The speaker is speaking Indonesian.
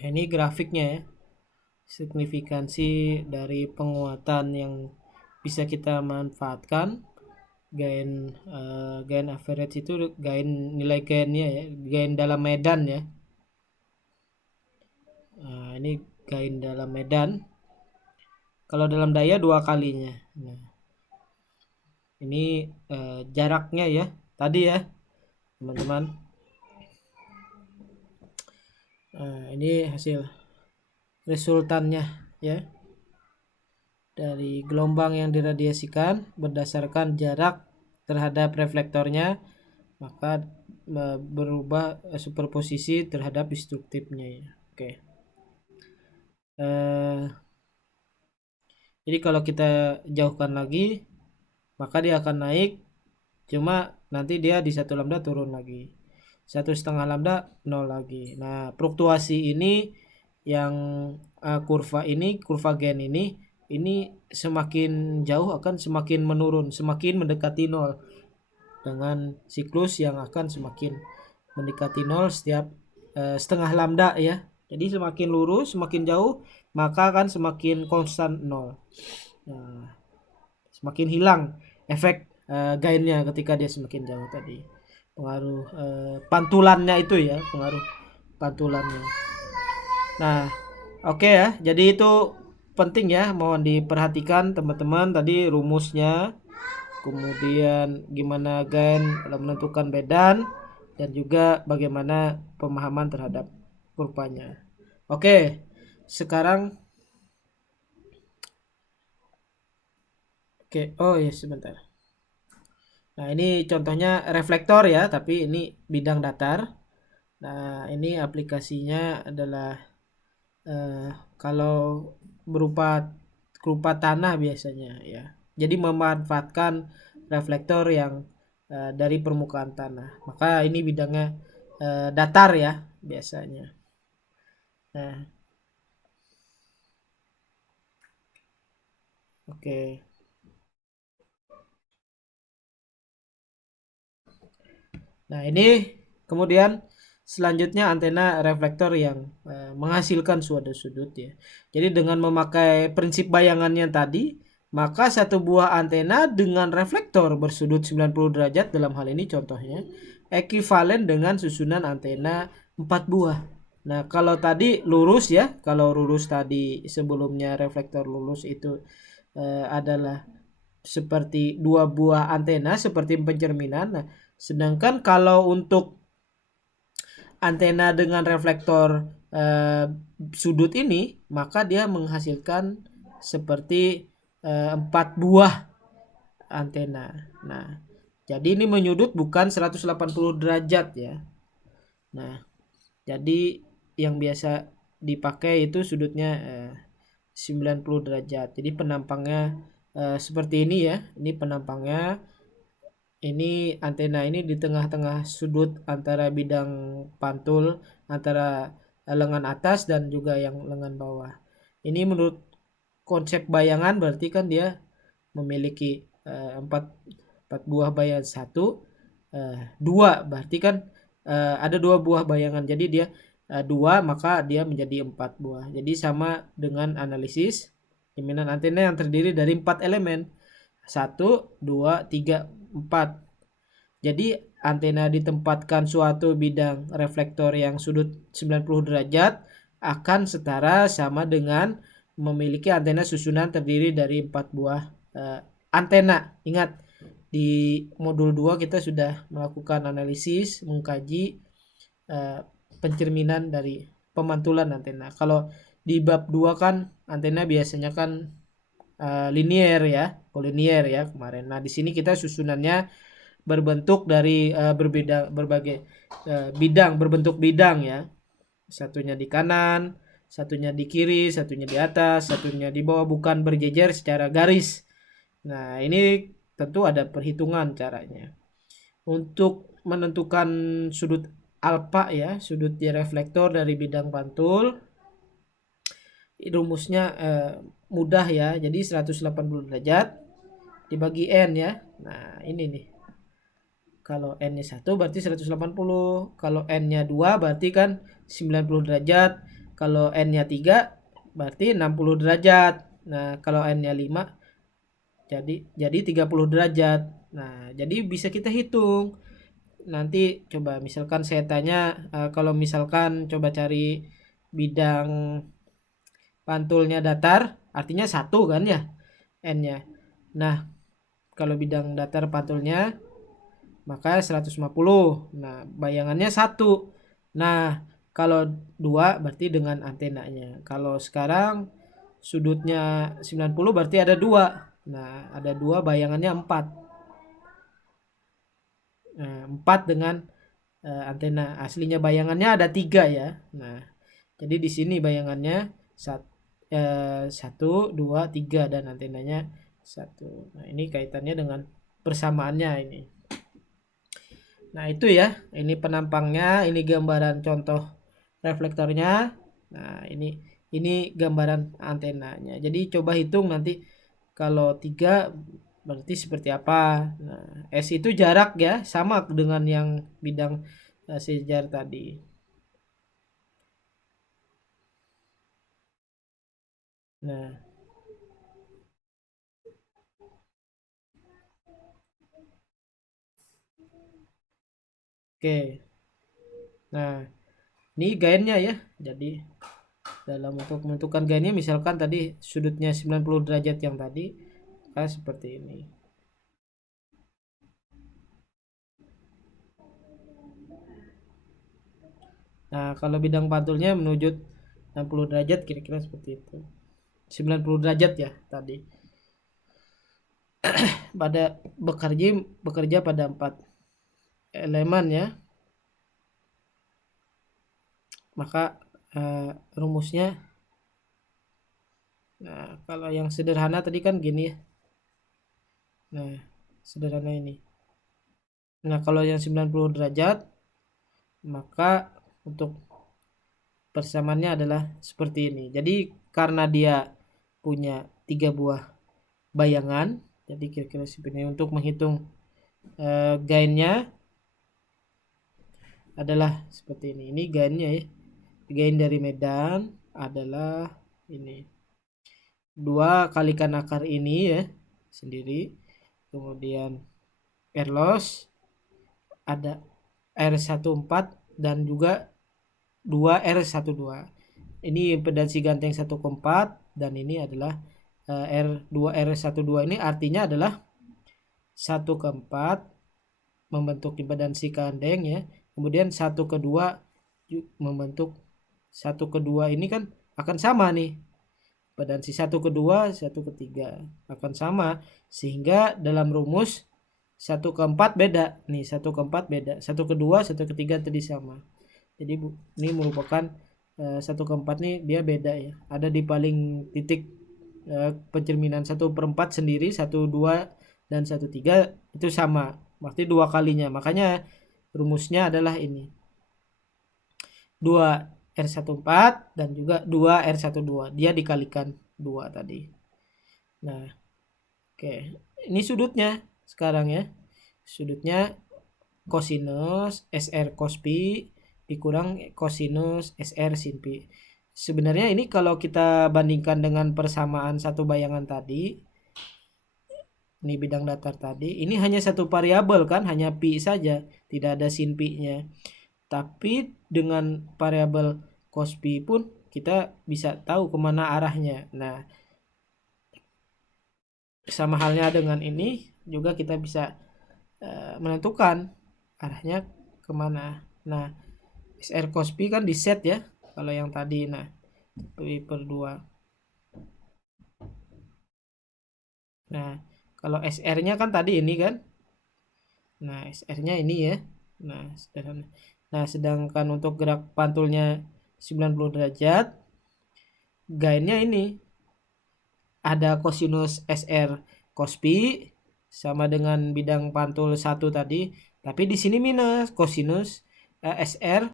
Ini grafiknya ya, signifikansi dari penguatan yang bisa kita manfaatkan. Gain average itu nilai gainnya ya, gain dalam medan ya. Nah, ini gain dalam medan. Kalau dalam daya 2 kalinya. Nah, ini jaraknya ya, tadi ya teman-teman. Ini hasil resultannya ya, dari gelombang yang diradiasikan berdasarkan jarak terhadap reflektornya, maka berubah superposisi terhadap destruktifnya ya. Oke. Jadi kalau kita jauhkan lagi, maka dia akan naik, cuma nanti dia di 1 lambda turun lagi, 1,5 lambda 0 lagi. Nah, fluktuasi ini yang kurva gain ini semakin jauh akan semakin menurun, semakin mendekati 0, dengan siklus yang akan semakin mendekati 0 setiap 0,5 lambda ya. Jadi semakin lurus, semakin jauh, maka akan semakin konstan 0. Nah, semakin hilang efek gainnya ketika dia semakin jauh tadi. Pengaruh pantulannya itu ya, pengaruh pantulannya. Nah, oke ya. Jadi itu penting ya, mohon diperhatikan teman-teman tadi rumusnya, kemudian gimana gain dalam menentukan medan, dan juga bagaimana pemahaman terhadap kurvanya. Oke, sekarang oh ya sebentar. Nah, ini contohnya reflektor ya, tapi ini bidang datar. Nah, ini aplikasinya adalah eh, kalau berupa tanah biasanya ya. Jadi memanfaatkan reflektor yang dari permukaan tanah. Maka ini bidangnya datar ya biasanya. Nah, oke. Nah, ini kemudian selanjutnya antena reflektor yang menghasilkan suatu sudut ya. Jadi dengan memakai prinsip bayangannya tadi, maka satu buah antena dengan reflektor bersudut 90 derajat dalam hal ini contohnya ekuivalen dengan susunan antena 4 buah. Nah, kalau tadi lurus ya, kalau lurus tadi sebelumnya reflektor lurus itu adalah seperti 2 buah antena seperti pencerminan. Nah, sedangkan kalau untuk antena dengan reflektor sudut ini, maka dia menghasilkan seperti 4 buah antena. Nah, jadi ini menyudut bukan 180 derajat ya. Nah, jadi yang biasa dipakai itu sudutnya 90 derajat. Jadi penampangnya seperti ini ya. Ini penampangnya. Ini antena ini di tengah-tengah sudut antara bidang pantul antara lengan atas dan juga yang lengan bawah. Ini menurut konsep bayangan berarti kan dia memiliki 4 buah bayangan, dua berarti kan ada 2 buah bayangan, jadi dia 2 maka dia menjadi 4 buah. Jadi sama dengan analisis jaminan antena yang terdiri dari 4 elemen, 1, 2, 3, 4. Jadi antena ditempatkan suatu bidang reflektor yang sudut 90 derajat akan setara sama dengan memiliki antena susunan terdiri dari 4 buah antena. Ingat, di modul 2 kita sudah melakukan analisis, mengkaji pencerminan dari pemantulan antena. Kalau di bab 2 kan antena biasanya kan linier ya, kolinier ya kemarin. Nah, di sini kita susunannya berbentuk dari berbagai bidang, berbentuk bidang ya. Satunya di kanan, satunya di kiri, satunya di atas, satunya di bawah, bukan berjejer secara garis. Nah, ini tentu ada perhitungan caranya. Untuk menentukan sudut alfa ya, sudut reflektor dari bidang pantul, rumusnya mudah ya. Jadi 180 derajat dibagi N ya. Nah, ini nih. Kalau N-nya 1 berarti 180. Kalau N-nya 2 berarti kan 90 derajat. Kalau N-nya 3 berarti 60 derajat. Nah, kalau N-nya 5 jadi 30 derajat. Nah, jadi bisa kita hitung. Nanti coba misalkan saya tanya, kalau misalkan coba cari bidang pantulnya datar, artinya 1 kan ya N-nya. Nah, kalau bidang datar pantulnya maka 150. Nah, bayangannya 1. Nah, kalau 2 berarti dengan antenanya. Kalau sekarang sudutnya 90 berarti ada 2. Nah, ada 2 bayangannya 4. Nah, 4 dengan antena. Aslinya bayangannya ada 3 ya. Nah, jadi di sini bayangannya 1, 2, 3 dan antenanya 1. Nah, ini kaitannya dengan persamaannya ini. Nah, itu ya. Ini penampangnya, ini gambaran contoh reflektornya. Nah, ini gambaran antenanya. Jadi coba hitung nanti kalau 3 berarti seperti apa. Nah, S itu jarak ya, sama dengan yang bidang sejar tadi. Nah, oke. Nah, ini gainnya ya. Jadi dalam untuk menentukan gainnya misalkan tadi sudutnya 90 derajat yang tadi, maka seperti ini. Nah, kalau bidang pantulnya menuju 60 derajat kira-kira seperti itu. 90 derajat ya tadi. Pada bekerja pada 4 elemen ya. Maka rumusnya, nah kalau yang sederhana tadi kan gini ya. Nah, sederhana ini. Nah, kalau yang 90 derajat maka untuk persamaannya adalah seperti ini. Jadi karena dia punya 3 buah bayangan, jadi kira-kira seperti ini. Untuk menghitung gainnya adalah seperti ini. Ini gainnya ya. Gain dari medan adalah ini. 2 kalikan akar ini ya sendiri. Kemudian R loss ada R14 dan juga 2R12. Ini impedansi ganteng 1/4 dan ini adalah R2R12. Ini artinya adalah 1/4 membentuk impedansi ganteng ya. Kemudian 1/2 membentuk 1/2 ini kan akan sama nih. Impedansi 1/2, 1/3 akan sama, sehingga dalam rumus 1/4 beda. Nih 1/4 beda. 1/2, 1/3 tadi sama. Jadi ini merupakan 1/4 nih dia beda ya. Ada di paling titik pencerminan 1/4 sendiri, 1/2 dan 1/3 itu sama. Berarti 2 kalinya. Makanya rumusnya adalah ini. 2R14 dan juga 2R12. Dia dikalikan 2 tadi. Nah, oke. Ini sudutnya sekarang ya. Sudutnya kosinus SR cos pi dikurang kosinus SR sin pi. Sebenarnya ini kalau kita bandingkan dengan persamaan satu bayangan tadi, ini bidang datar tadi, ini hanya satu variabel kan, hanya pi saja, tidak ada sin pi-nya. Tapi dengan variabel cos pi pun kita bisa tahu kemana arahnya. Nah, sama halnya dengan ini juga kita bisa menentukan arahnya kemana. Nah, SR cos pi kan di set ya kalau yang tadi. Nah, pi/2. Nah, kalau SR-nya kan tadi ini kan. Nah, SR-nya ini ya. Nah, sederhana. Nah, sedangkan untuk gerak pantulnya 90 derajat, gainnya ini ada kosinus SR cos pi sama dengan bidang pantul 1 tadi, tapi di sini minus kosinus SR